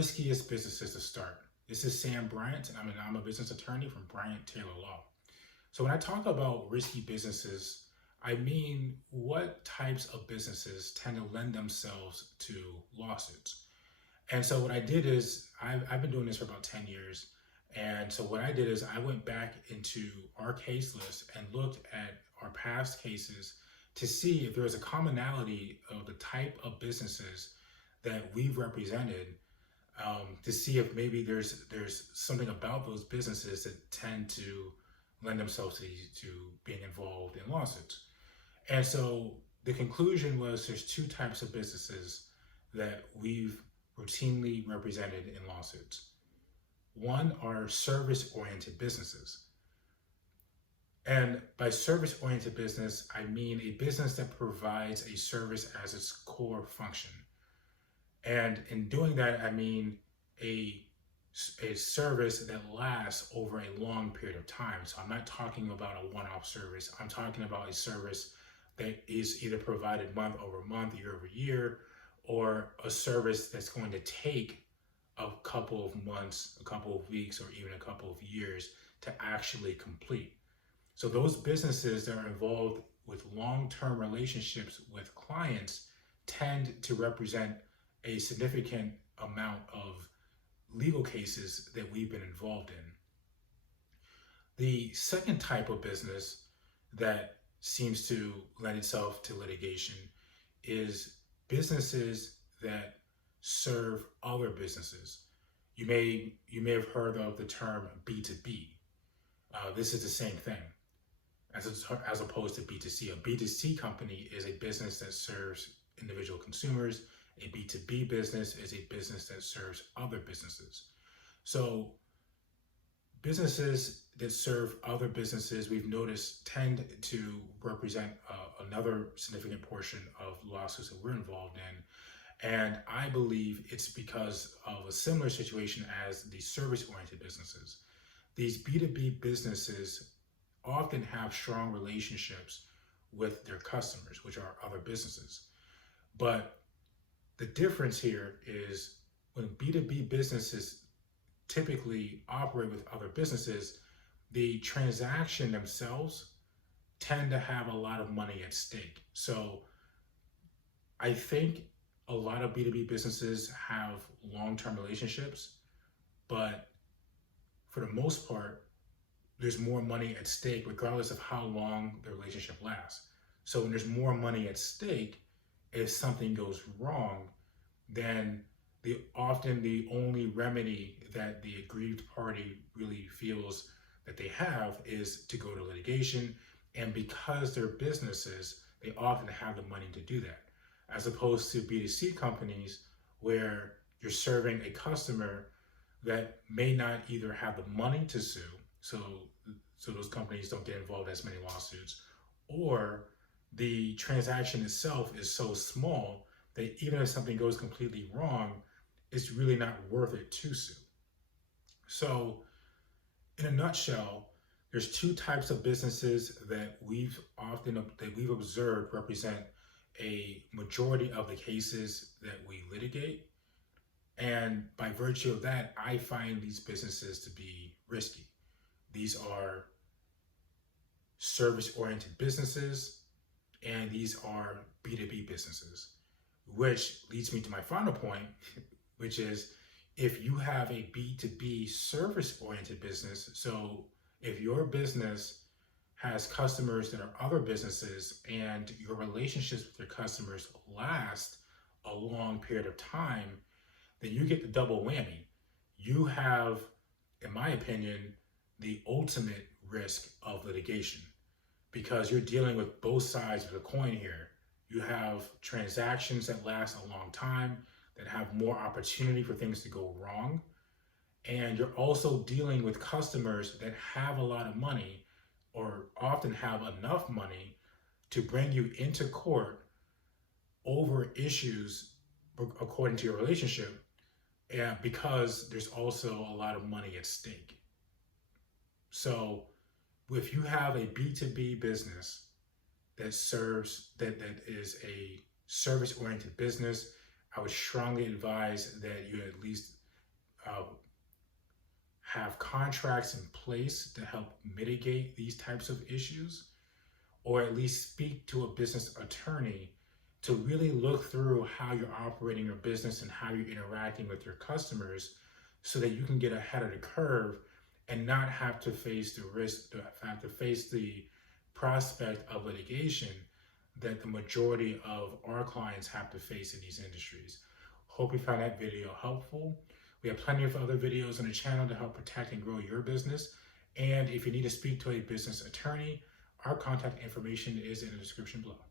riskiest businesses to start. This is Sam Bryant, and I'm a business attorney from Bryant Taylor Law. So when I talk about risky businesses, I mean what types of businesses tend to lend themselves to lawsuits. And so what I did is I've been doing this for about 10 years. And so what I did is I went back into our case list and looked at our past cases to see if there was a commonality of the type of businesses that we've represented, to see if maybe there's something about those businesses that tend to lend themselves to being involved in lawsuits. And so the conclusion was there's two types of businesses that we've routinely represented in lawsuits. One are service-oriented businesses. And by service-oriented business, I mean a business that provides a service as its core function. And in doing that, I mean a service that lasts over a long period of time. So I'm not talking about a one-off service. I'm talking about a service that is either provided month over month, year over year, or a service that's going to take a couple of months, a couple of weeks, or even a couple of years to actually complete. So those businesses that are involved with long-term relationships with clients tend to represent a significant amount of legal cases that we've been involved in. The second type of business that seems to lend itself to litigation is businesses that serve other businesses. You may have heard of the term B2B. This is the same thing as opposed to B2C. A B2C company is a business that serves individual consumers. A B2B business is a business that serves other businesses. So businesses that serve other businesses, we've noticed, tend to represent another significant portion of lawsuits that we're involved in. And I believe it's because of a similar situation as the service-oriented businesses. These B2B businesses often have strong relationships with their customers, which are other businesses. But the difference here is when B2B businesses typically operate with other businesses, the transaction themselves tend to have a lot of money at stake. So I think a lot of B2B businesses have long-term relationships, but for the most part, there's more money at stake regardless of how long the relationship lasts. So when there's more money at stake, if something goes wrong, then often the only remedy that the aggrieved party really feels that they have is to go to litigation. And because they're businesses, they often have the money to do that, as opposed to B2C companies where you're serving a customer that may not either have the money to sue, so those companies don't get involved in as many lawsuits, or the transaction itself is so small that even if something goes completely wrong, it's really not worth it to sue. So in a nutshell, there's two types of businesses that we've observed represent a majority of the cases that we litigate. And by virtue of that, I find these businesses to be risky. These are service-oriented businesses, and these are B2B businesses, which leads me to my final point, which is if you have a B2B service-oriented business, so if your business has customers that are other businesses and your relationships with your customers last a long period of time, then you get the double whammy. You have, in my opinion, the ultimate risk of litigation because you're dealing with both sides of the coin here. You have transactions that last a long time, that have more opportunity for things to go wrong. And you're also dealing with customers that have a lot of money or often have enough money to bring you into court over issues according to your relationship, and because there's also a lot of money at stake. So if you have a B2B business that is a service-oriented business, I would strongly advise that you at least have contracts in place to help mitigate these types of issues, or at least speak to a business attorney to really look through how you're operating your business and how you're interacting with your customers so that you can get ahead of the curve and not have to face the risk, have to face the prospect of litigation that the majority of our clients have to face in these industries. Hope you found that video helpful. We have plenty of other videos on the channel to help protect and grow your business. And if you need to speak to a business attorney, our contact information is in the description below.